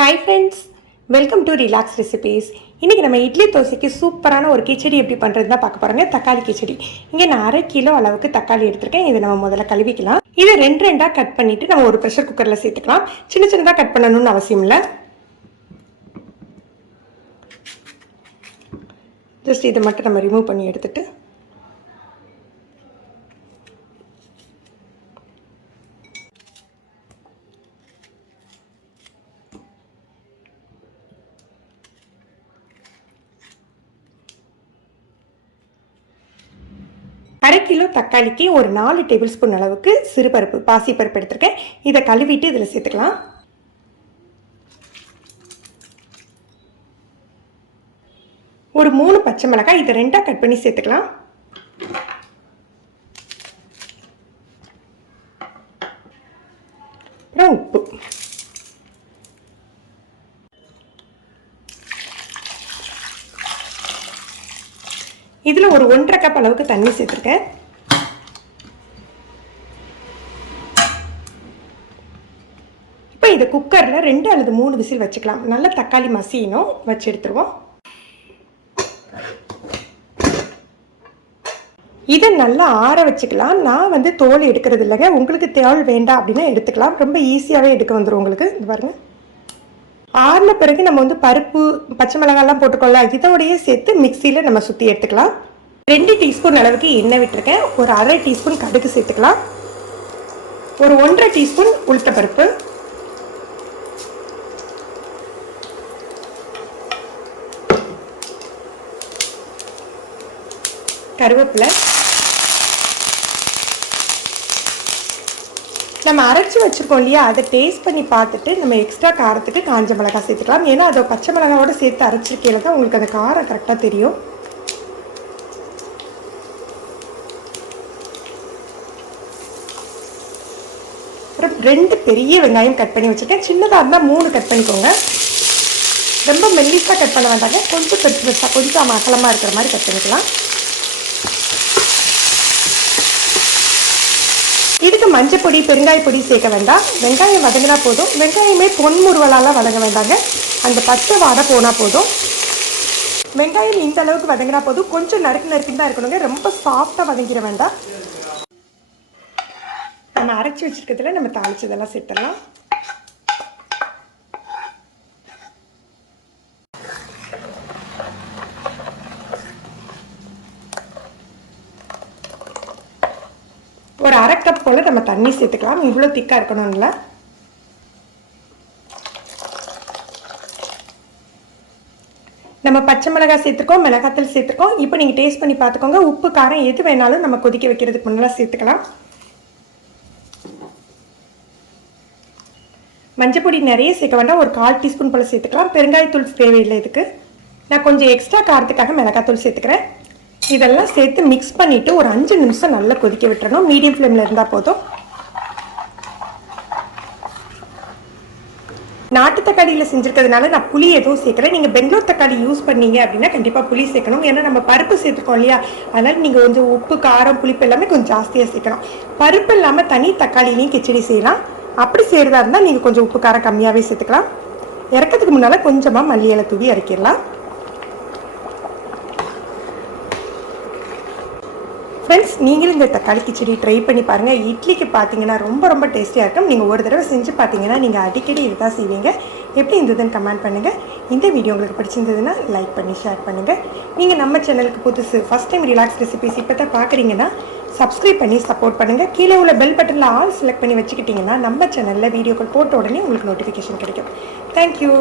Hi friends, welcome to Relax Recipes. இன்னைக்கு நம்ம இட்லி தோசைக்கு சூப்பரான ஒரு கிச்சடி எப்படி பண்றதுன்னு தான் பார்க்க போறோங்க. தக்காளி கிச்சடி. இங்க நான் 1/2 கிலோ அளவுக்கு தக்காளி எடுத்துர்க்கேன். இதை நம்ம முதல்ல கழுவிக்கலாம். இதை ரெண்டு ரெண்டா கட் பண்ணிட்டு நம்ம ஒரு பிரஷர் குக்கர்ல சேர்த்துக்கலாம். சின்ன சின்னதா கட் பண்ணணும்னு அவசியம் இல்லை. ஜஸ்ட் இதை மட்டும் நம்ம ரிமூவ் பண்ணி எடுத்துட்டு அரை கிலோ தக்காளிக்கு ஒரு 4 டேபிள் ஸ்பூன் அளவுக்கு சிறுபருப்பு பாசிப்பருப்பு எடுத்துருக்கேன். இதை கழுவிட்டு இதில் சேர்த்துக்கலாம். ஒரு 3 பச்சை மிளகாய் இதை ரெண்டாக கட் பண்ணி சேர்த்துக்கலாம். அப்புறம் உப்பு. இதில் ஒரு 1.5 கப் அளவுக்கு தண்ணி சேர்த்துருக்கேன். இப்போ இதை குக்கரில் 2 அல்லது 3 விசில் வச்சுக்கலாம். நல்லா தக்காளி மசியணும், வச்சு எடுத்துருவோம். இதை நல்லா ஆற வச்சுக்கலாம். நான் தோல் எடுக்கிறது இல்லைங்க. உங்களுக்கு தேவை வேண்டாம் அப்படின்னா எடுத்துக்கலாம். ரொம்ப ஈஸியாகவே எடுக்க வந்துடும் உங்களுக்கு. இது பாருங்க. ஆறின பிறகு நம்ம பருப்பு பச்சை மிளகாய்லாம் போட்டுக்கொள்ளலாம். இதோடையே சேர்த்து மிக்சியில் நம்ம சுற்றி எடுத்துக்கலாம். 2 டீஸ்பூன் அளவுக்கு எண்ணெய் விட்டுருக்கேன். ஒரு 1/2 டீஸ்பூன் கடுகு சேர்த்துக்கலாம். ஒரு 1.5 டீஸ்பூன் உளுத்தப்பருப்பு, கருவேப்பிலை, நம்ம அரைச்சி வச்சுருக்கோம் இல்லையா, அதை டேஸ்ட் பண்ணி பார்த்துட்டு நம்ம எக்ஸ்ட்ரா காரத்துக்கு காஞ்ச மிளகாய் சேர்த்துக்கலாம். ஏன்னா அதை பச்சை மிளகாவோட சேர்த்து அரைச்சிருக்கையில் தான் உங்களுக்கு அந்த காரம் கரெக்டாக தெரியும். அப்புறம் 2 பெரிய வெங்காயம் கட் பண்ணி வச்சுருக்கேன். சின்னதாக இருந்தால் 3 கட் பண்ணிக்கோங்க. ரொம்ப மெல்லிஸாக கட் பண்ண வேண்டாங்க. கொஞ்சம் பெருசு பெருசாக கொஞ்சம் அகலமாக இருக்கிற மாதிரி கட் பண்ணிக்கலாம். இதுக்கு மஞ்சள் பொடி பெருங்காய பொடி சேர்க்க வேண்டாம். வெங்காயம் வதங்கினா போதும். வெங்காயமே பொன்முறுவலால் வதங்க வேண்டாங்க. அந்த பச்சை வாடை போனால் போதும். வெங்காயம் இந்த அளவுக்கு வதங்கினா போதும். கொஞ்சம் நறுக்குன்னு தான் இருக்கணுங்க. ரொம்ப சாஃப்டாக வதங்கிட வேண்டாம். நம்ம அரைச்சி வச்சுருக்கிறதுல நம்ம தாளிச்சதெல்லாம் சேர்த்துடலாம். ஒரு 1/2 கப் போல் நம்ம தண்ணி சேர்த்துக்கலாம். இவ்வளோ திக்காக இருக்கணும்ல. நம்ம பச்சை மிளகாய் சேர்த்துருக்கோம், மிளகாத்தூள் சேர்த்துருக்கோம். இப்போ நீங்கள் டேஸ்ட் பண்ணி பார்த்துக்கோங்க. உப்பு காரம் எது வேணாலும் நம்ம கொதிக்க வைக்கிறதுக்கு முன்னெல்லாம் சேர்த்துக்கலாம். மஞ்சள் பொடி நிறைய சேர்க்க வேண்டாம். ஒரு 1/4 டீஸ்பூன் போல் சேர்த்துக்கலாம். பெருங்காயத்தூள் தேவையில்லை. இதுக்கு நான் கொஞ்சம் எக்ஸ்ட்ரா காரத்துக்காக மிளகாத்தூள் சேர்த்துக்கிறேன். இதெல்லாம் சேர்த்து மிக்ஸ் பண்ணிவிட்டு ஒரு 5 நிமிஷம் நல்லா கொதிக்க விட்டுறணும். மீடியம் ஃப்ளேமில் இருந்தால் போதும். நாட்டு தக்காளியில் செஞ்சுருக்கிறதுனால நான் புளி எதுவும் சேர்க்குறேன். நீங்கள் பெங்களூர் தக்காளி யூஸ் பண்ணீங்க அப்படின்னா கண்டிப்பாக புளி சேர்க்கணும். ஏன்னா நம்ம பருப்பு சேர்த்துக்கோம் இல்லையா, அதனால் நீங்கள் கொஞ்சம் உப்பு காரம் புளிப்பு எல்லாமே கொஞ்சம் ஜாஸ்தியாக சேர்க்கணும். பருப்பு இல்லாமல் தனி தக்காளிலையும் கிச்சடி செய்யலாம். அப்படி செய்கிறதா இருந்தால் நீங்கள் கொஞ்சம் உப்பு காரம் கம்மியாகவே சேர்த்துக்கலாம். இறக்கிறதுக்கு முன்னால் கொஞ்சமாக மல்லி இலை தூவி இறக்கிடலாம். ஃப்ரெண்ட்ஸ், நீங்களும் இந்த தக்காளி கிச்சடி ட்ரை பண்ணி பாருங்கள். இட்லிக்கு பார்த்தீங்கன்னா ரொம்ப ரொம்ப டேஸ்டியாக இருக்கும். நீங்கள் ஒரு தடவை செஞ்சு பார்த்தீங்கன்னா நீங்கள் அடிக்கடி இதுதான் செய்வீங்க. எப்படி இருந்ததுன்னு கமெண்ட் பண்ணுங்கள். இந்த வீடியோ உங்களுக்கு பிடிச்சிருந்ததுன்னா லைக் பண்ணி ஷேர் பண்ணுங்கள். நீங்கள் நம்ம சேனலுக்கு புதுசு ஃபஸ்ட் டைம் ரிலாக்ஸ் ரெசிபிஸ் இப்போ தான் பார்க்குறீங்கன்னா சப்ஸ்கிரைப் பண்ணி சப்போர்ட் பண்ணுங்கள். கீழே உள்ள பெல் பட்டனில் ஆல் செலக்ட் பண்ணி வச்சுக்கிட்டிங்கன்னா நம்ம சேனலில் வீடியோக்கள் போட்ட உடனே உங்களுக்கு நோட்டிஃபிகேஷன் கிடைக்கும். தேங்க்யூ.